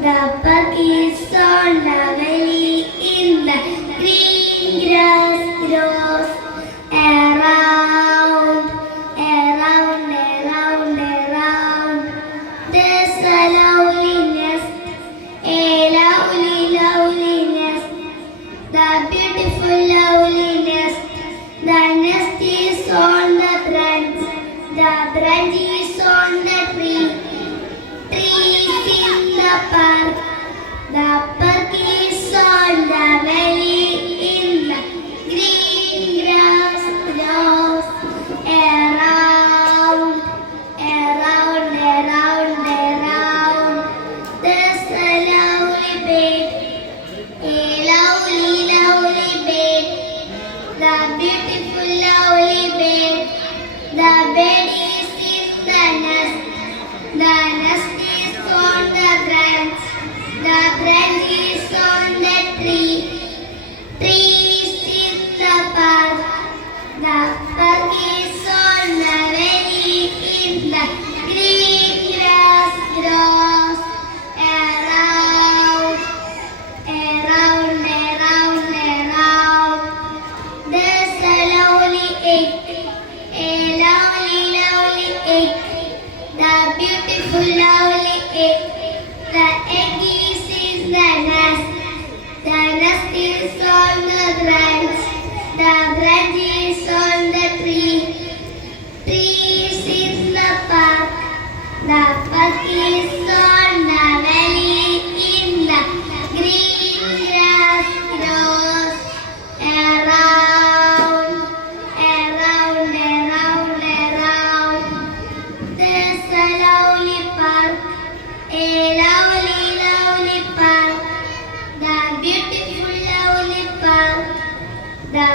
The park is on the valley in the green grass grows around, around, around, around. There's a lovely nest, a lovely, lovely nest. The beautiful lovely nest. The nest is on the branch. The branch is on the tree. Trees in the park. The park is on the valley in the green grass grows around, around, around, around. There's a lovely bed, a lovely, lovely bed. The beautiful lovely bed. The bed is in the nest. The nest is on the branch. The branch is on the tree. Trees in the park. The park is on the valley in the green grass grows around, around, around, around. There's a lovely egg, a lovely, lovely egg. The beautiful lovely egg. The egg is in the nest. The nest is on the branch. The branch is on the tree. Tree is in the park. The park is on the valley in the green grass grows around, around, around, around. There's a lovely park, a lovely, lovely park. The beautiful lovely park. The